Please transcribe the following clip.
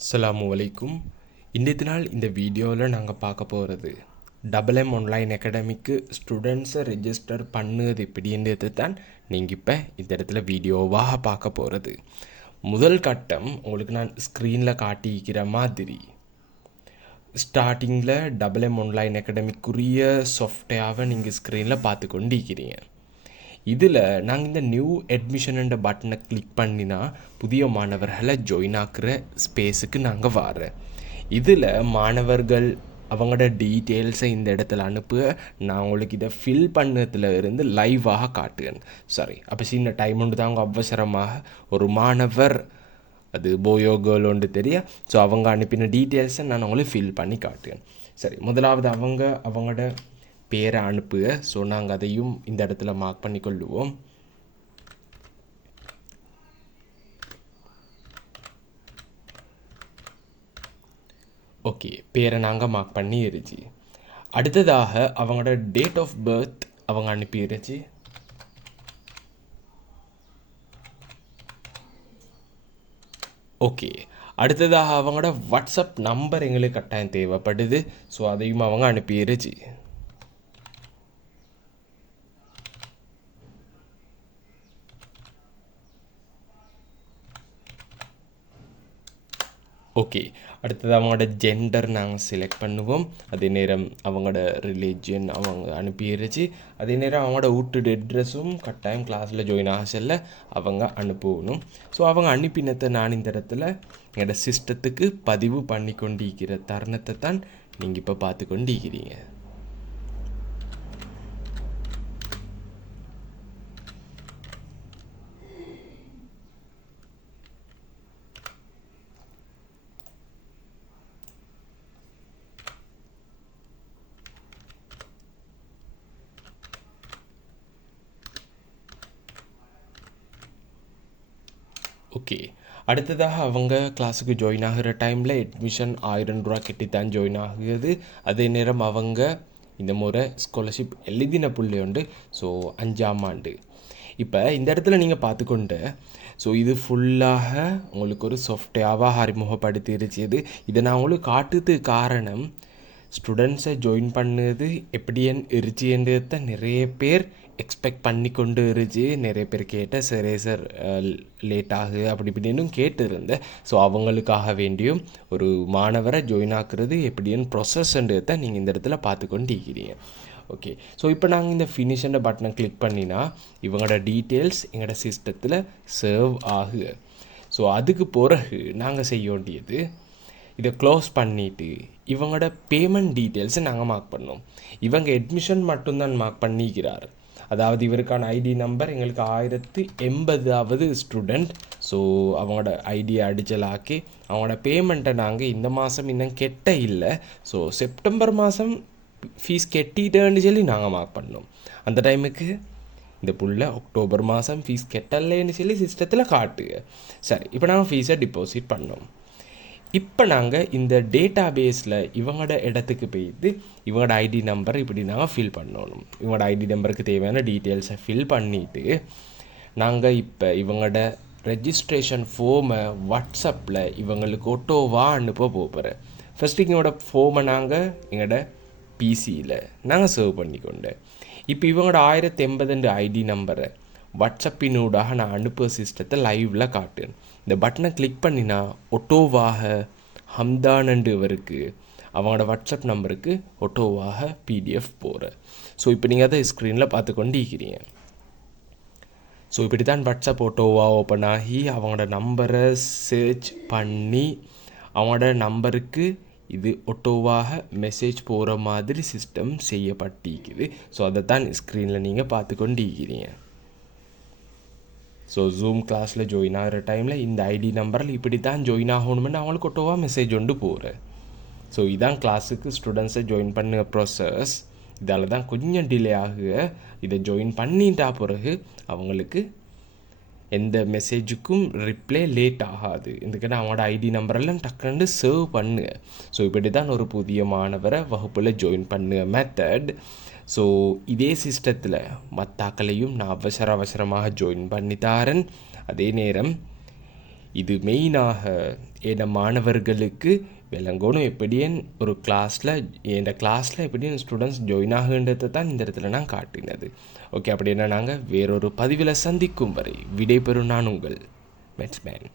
அஸ்ஸலாமு அலைக்கும். இன்றைய நாள் இந்த வீடியோவில் நாங்கள் பார்க்க போகிறது டபுள் ஆன்லைன் அகாடமிக்கு ஸ்டூடெண்ட்ஸை ரெஜிஸ்டர் பண்ணுறது எப்படின்றது தான் நீங்கள் இப்போ இந்த இடத்துல வீடியோவாக பார்க்க போகிறது. முதல் கட்டம் உங்களுக்கு நான் ஸ்க்ரீனில் காட்டிக்கிற மாதிரி ஸ்டார்டிங்கில் டபுள் ஆன்லைன் அகாடமிக்குரிய சாஃப்ட்வேரை நீங்கள் ஸ்க்ரீனில் பார்த்து கொண்டிருக்கிறீங்க. இதில் நாங்கள் இந்த நியூ அட்மிஷன்ன்ற பட்டனை கிளிக் பண்ணினா புதிய மாணவர்களை ஜாயின் ஆக்குற ஸ்பேஸுக்கு நாங்கள் வரோம். இதில் மாணவர்கள் அவங்களோட டீட்டெயில்ஸை இந்த இடத்துல அனுப்ப நான் உங்களுக்கு இதை ஃபில் பண்ணதில் இருந்து லைவாக காட்டுவேன். சாரி, அப்போ சின்ன டைம் உண்டு தான் அவங்க அவசரமாக ஒரு மாணவர் அது போயோ கேர்ள் ஒன்று தெரியும். ஸோ அவங்க அனுப்பின டீட்டெயில்ஸை நான் உங்களுக்கு ஃபில் பண்ணி காட்டுவேன். சரி, முதலாவது அவங்களோட பேரை அனுப்புக. ஸோ நாங்கள் அதையும் இந்த இடத்துல மார்க் பண்ணி கொள்ளுவோம். ஓகே, பேரை நாங்கள் மார்க் பண்ணிருச்சு. அடுத்ததாக அவங்களோட டேட் ஆஃப் பர்த் அவங்க அனுப்பிடுச்சு. ஓகே, அடுத்ததாக அவங்களோட வாட்ஸ்அப் நம்பர் எங்களுக்கு கட்டாயம் தேவைப்படுது. ஸோ அதையும் அவங்க அனுப்பிடுச்சு. ஓகே, அடுத்தது அவங்களோட ஜெண்டர் நாங்கள் செலக்ட் பண்ணுவோம். அதே நேரம் அவங்களோட ரிலீஜியன் அவங்க அனுப்பிடுச்சு. அதே நேரம் அவங்களோட வீட்டு அட்ரஸும் கட்டாயம் கிளாஸில் ஜாயின் ஆக செல்ல அவங்க அனுப்பணும். ஸோ அவங்க அனுப்பினத்தை நான் இந்த இடத்துல எங்களோட சிஸ்டத்துக்கு பதிவு பண்ணி கொண்டிருக்கிற தருணத்தை தான் நீங்கள் இப்போ பார்த்து கொண்டிருக்கிறீங்க. ஓகே, அடுத்ததாக அவங்க கிளாஸுக்கு ஜாயின் ஆகிற டைமில் அட்மிஷன் 1000 ரூபா கட்டித்தான் ஜாயின் ஆகுது. அதே நேரம் அவங்க இந்த முறை ஸ்காலர்ஷிப் எழுதின புள்ளி உண்டு. ஸோ 5ஆம் ஆண்டு. இப்போ இந்த இடத்துல நீங்கள் பார்த்துக்கொண்டு ஸோ இது ஃபுல்லாக உங்களுக்கு ஒரு சாஃப்ட்வேராக அறிமுகப்படுத்திருச்சு. இதை நான் உங்களுக்கு காட்டுறதுக்கு காரணம் ஸ்டூடெண்ட்ஸை ஜாயின் பண்ணுறது எப்படின்னு இருந்துச்சேன்றதை நிறைய பேர் எக்ஸ்பெக்ட் பண்ணி கொண்டு இருந்துச்சு. நிறைய பேர் கேட்டால் சரி சார் லேட் ஆகுது அப்படி இப்படின்னு கேட்டுருந்தேன். ஸோ அவங்களுக்காக வேண்டியும் ஒரு மாணவரை ஜாயின் ஆக்குறது எப்படின்னு ப்ரொசஸ்ன்றதை நீங்கள் இந்த இடத்துல பார்த்து கொண்டு இருக்கிறீங்க. ஓகே, ஸோ இப்போ நாங்கள் இந்த ஃபினிஷ்ன்ற பட்டனை கிளிக் பண்ணினா இவங்களோட டீட்டெயில்ஸ் எங்களோட சிஸ்டத்தில் சர்வ் ஆகுது. ஸோ அதுக்கு பிறகு நாங்கள் செய்ய வேண்டியது இதை க்ளோஸ் பண்ணிவிட்டு இவங்களோட பேமெண்ட் டீட்டெயில்ஸை நாங்கள் மார்க் பண்ணோம். இவங்க அட்மிஷன் மட்டும்தான் மார்க் பண்ணிக்கிறார். அதாவது இவருக்கான ஐடி நம்பர் எங்களுக்கு 1080வது ஸ்டூடெண்ட். ஸோ அவங்களோட ஐடியை அடிச்சலாக்கி அவங்களோட பேமெண்ட்டை நாங்கள் இந்த மாதம் இன்னும் கெட்ட இல்லை. ஸோ செப்டம்பர் மாதம் ஃபீஸ் கெட்டிட்டேன்னு சொல்லி நாங்கள் மார்க் பண்ணோம். அந்த டைமுக்கு இந்த புள்ள அக்டோபர் மாதம் ஃபீஸ் கெட்டலைன்னு சொல்லி சிஸ்டத்தில் காட்டுங்க. சரி, இப்போ நாங்கள் ஃபீஸை டிபாசிட் பண்ணோம். இப்போ நாங்கள் இந்த டேட்டா பேஸில் இவங்களோட இடத்துக்கு போயிட்டு இவங்களோட ஐடி நம்பர் இப்படி நாங்கள் ஃபில் பண்ணணும். இவங்களோட ஐடி நம்பருக்கு தேவையான டீட்டெயில்ஸை ஃபில் பண்ணிவிட்டு நாங்கள் இப்போ இவங்களோட ரெஜிஸ்ட்ரேஷன் ஃபார்மை வாட்ஸ்அப்பில் இவங்களுக்கு ஒட்டோவாக அனுப்ப போகிறேன். ஃபஸ்ட்டு எங்களோட ஃபார்மை நாங்கள் எங்களோட பிசியில் நாங்கள் சர்வ் பண்ணிக்கொண்டேன். இப்போ இவங்களோட 1080 ஐடி நம்பரை வாட்ஸ்அப்பினூடாக நான் அனுப்புகிற சிஸ்டத்தை லைவில் காட்டுவேன். இந்த பட்டனை கிளிக் பண்ணினா ஒட்டோவாக ஹம்தானண்டுவருக்கு அவங்களோட வாட்ஸ்அப் நம்பருக்கு ஒட்டோவாக பிடிஎஃப் போகிறேன். ஸோ இப்போ நீங்கள் அதை ஸ்க்ரீனில் பார்த்து கொண்டு இருக்கிறீங்க. ஸோ இப்படி தான் வாட்ஸ்அப் ஒட்டோவாக ஓப்பன் ஆகி அவங்களோட நம்பரை சர்ச் பண்ணி அவங்களோட நம்பருக்கு இது ஒட்டோவாக மெசேஜ் போகிற மாதிரி சிஸ்டம் செய்யப்பட்டிருக்குது. ஸோ அதை தான் ஸ்க்ரீனில் நீங்கள் பார்த்து கொண்டு இருக்கிறீங்க. ஸோ ஜூம் கிளாஸில் ஜாயின் ஆகிற டைமில் இந்த ஐடி நம்பரில் இப்படி தான் ஜாயின் ஆகணுமென்னு அவங்களுக்கு ஒட்டோவாக மெசேஜ் ஒன்று போகிறேன். ஸோ இதான் கிளாஸுக்கு ஸ்டூடெண்ட்ஸை ஜாயின் பண்ண ப்ராசஸ். இதால் தான் கொஞ்சம் டிலே ஆகுக. இதை ஜாயின் பண்ணிட்டா பிறகு அவங்களுக்கு எந்த மெசேஜுக்கும் ரிப்ளை லேட் ஆகாது. இதுக்கிட்ட அவங்களோட ஐடி நம்பரெல்லாம் டக்குன்னு சர்வ் பண்ணுங்க. ஸோ இப்படி தான் ஒரு புதிய மாணவரை வகுப்பில் ஜாயின் பண்ணுங்க மெத்தட். ஸோ இதே சிஸ்டத்தில் மற்றாக்களையும் நான் அவசரமாக ஜாயின் பண்ணி தாரேன். அதே நேரம் இது மெயினாக என் மாணவர்களுக்கு விளங்கணும். எப்படியும் ஒரு கிளாஸில் என் கிளாஸில் எப்படியும் ஸ்டூடெண்ட்ஸ் ஜாயின் ஆகுன்றதை தான் இந்த இடத்துல நான் காட்டினது. ஓகே, அப்படின்னா நாங்கள் வேறொரு பதிவில் சந்திக்கும் வரை விடைபெறும் நான் உங்கள் மேத்ஸ்மேன்.